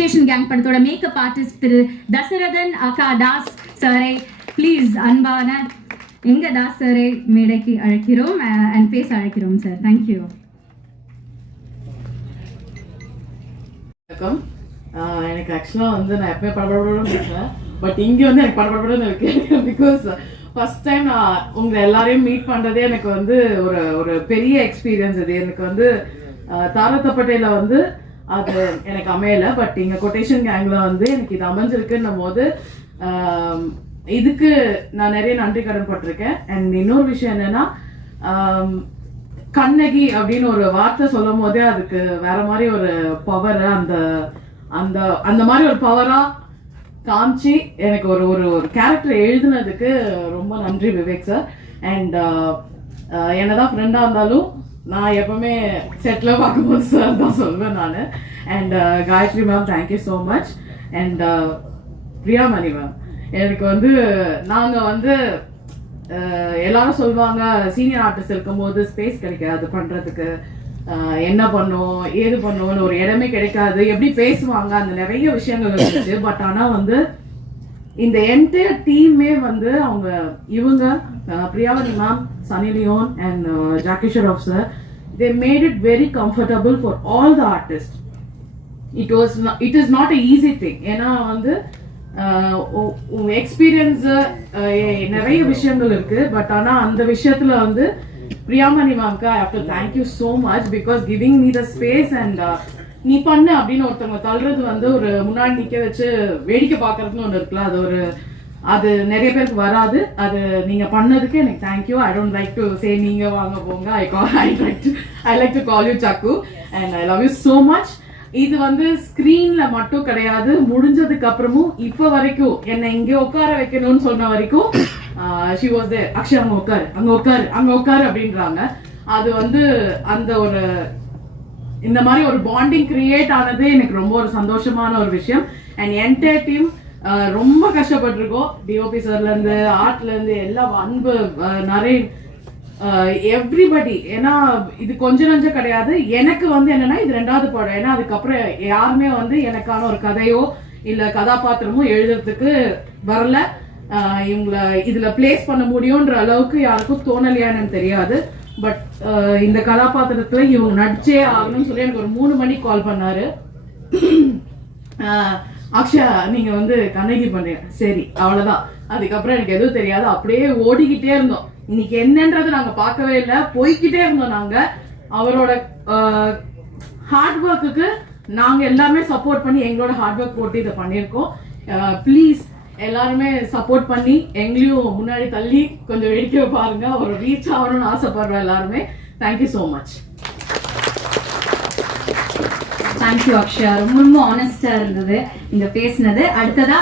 Quotation gang படத்தோட makeup artist திரு தசரதன் அக்கா தாஸ் சாரை ப்ளீஸ் அன்பான எங்க தாஸ் சாரை மேடைக்கு அழைக்கிறோம் அண்ட் பேச அழைக்கிறோம் சார். தேங்க்யூ. வணக்கம். எனக்கு ஆக்சுவலாக வந்து நான் எப்பவுமே படப்படப்படன்னு பேசுவேன், பட் இங்கே வந்து எனக்கு படப்படப்படன்னு இருக்கு. பிகாஸ் ஃபர்ஸ்ட் டைம் நான் உங்களை எல்லாரையும் மீட் பண்ணுறதே எனக்கு வந்து ஒரு ஒரு பெரிய எக்ஸ்பீரியன்ஸ். இது எனக்கு வந்து தாரத்தப்பட்டையில் வந்து அது எனக்கு அமையலை, பட் இங்கே கொட்டேஷன் கேங்கில் வந்து எனக்கு இது அமைஞ்சிருக்குன்னும் போது இதுக்கு நான் நிறைய நன்றி கடன் பட்டிருக்கேன். அண்ட் இன்னொரு விஷயம் என்னன்னா, கண்ணகி அப்படின்னு ஒரு வார்த்தை சொல்லும் போதே அதுக்கு வேற மாதிரி ஒரு பவர், அந்த அந்த அந்த மாதிரி ஒரு பவரா காமிச்சு எனக்கு ஒரு ஒரு ஒரு கேரக்டர் எழுதுனதுக்கு ரொம்ப நன்றி விவேக் சார். அண்ட் என்னதான் ஃப்ரெண்டா இருந்தாலும் நான் எப்பவுமே செட்ல பார்க்கும்போது சார் தான் சொல்வேன் நான். And Gayathri ma'am thank you so much. And Priyamani ma'am, எனக்கு வந்து நாங்கள் வந்து எல்லாரும் சொல்லுவாங்க சீனியர் ஆர்டிஸ்ட் இருக்கும்போது ஸ்பேஸ் கிடைக்காது பண்றதுக்கு, என்ன பண்ணுவோம் ஏது பண்ணுவோம்னு ஒரு இடமே கிடைக்காது, எப்படி பேசுவாங்க, அந்த நிறைய விஷயங்கள் இருந்துச்சு. பட் ஆனால் வந்து இந்த என்டையர் டீமே வந்து அவங்க இவங்க Priyavathi ma'am, Sunny Leone and Jackie Shroff sir, they made it very comfortable for all the artists. It is not a easy thing. ஏன்னா வந்து எக்ஸ்பீரியன்ஸ் நிறைய விஷயங்கள் இருக்கு, பட் ஆனா அந்த விஷயத்துல வந்து பிரியாமணி மேம்க்கு I have to thank you so much because giving me the space. And நீ பண்ணு அப்படின்னு ஒருத்தவங்க தள்ளுறது வந்து ஒரு முன்னாடி நிக்க வச்சு வேடிக்கை பாக்குறதுன்னு ஒண்ணு இருக்குல்ல, அது ஒரு அது நிறைய பேருக்கு வராது. அது நீங்க பண்ணதுக்கு எனக்கு thank you. I don't like to say நீங்க வாங்க போங்க, I like to call you Chakku and I love you so much. இது வந்து ஸ்கிரீன்ல மட்டும் கிடையாது, முடிஞ்சதுக்கு அப்புறமும் இப்ப வரைக்கும் என்னை இங்க உட்கார வைக்கணும்னு சொன்ன வரைக்கும் ஷி வாஸ் தேர். அக்ஷய் அங்க உட்காரு, அங்க உட்காரு, அங்க உட்காரு அப்படின்றாங்க. அது வந்து அந்த ஒரு இந்த மாதிரி ஒரு பாண்டிங் கிரியேட் ஆனது எனக்கு ரொம்ப ஒரு சந்தோஷமான ஒரு விஷயம். அண்ட் என்டையர் டீம் ரொம்ப கஷ்டப்பட்டிருக்கோம், டிஓபி சார்ல இருந்து ஆர்ட்ல இருந்து எல்லாம், அன்பு நரேன் எவ்ரிபடி. ஏன்னா இது கொஞ்சம் நஞ்சம் கிடையாது. எனக்கு வந்து என்னன்னா இது 2வது படம். ஏன்னா அதுக்கப்புறம் யாருமே வந்து எனக்கான ஒரு கதையோ இல்ல கதாபாத்திரமோ எழுதுறதுக்கு வரல. இவங்களை இதுல பிளேஸ் பண்ண முடியும்ன்ற அளவுக்கு யாருக்கும் தோணலையான்னு தெரியாது. பட் இந்த கதாபாத்திரத்துல இவங்க நடிச்சே ஆகணும்னு சொல்லி எனக்கு ஒரு 3 மணிக்கு கால் பண்ணாரு. அக்ஷயா நீங்க வந்து கண்ணகி பண்றீங்க, சரி அவ்வளவுதான். அதுக்கப்புறம் எனக்கு எதுவும் தெரியாது, அப்படியே ஓடிக்கிட்டே இருந்தோம். இன்னைக்கு என்னன்றது நாங்க பார்க்கவே இல்லை, போய்கிட்டே இருந்தோம். நாங்க அவரோட ஹார்ட் ஒர்க்குக்கு நாங்க எல்லாமே சப்போர்ட் பண்ணி எங்களோட ஹார்ட் ஒர்க் போட்டு இதை பண்ணியிருக்கோம். ப்ளீஸ் எல்லாருமே சப்போர்ட் பண்ணி எங்களையும் முன்னாடி தள்ளி கொஞ்சம் வேடிக்கை பாருங்க. ஒரு ரீச் ஆகணும்னு ஆசைப்படுறோம் எல்லாருமே. Thank you so much. Thank you Akshaya, ரொம்ப ரொம்ப ஆனஸ்டா இருந்தது இந்த பேசினது. அடுத்ததா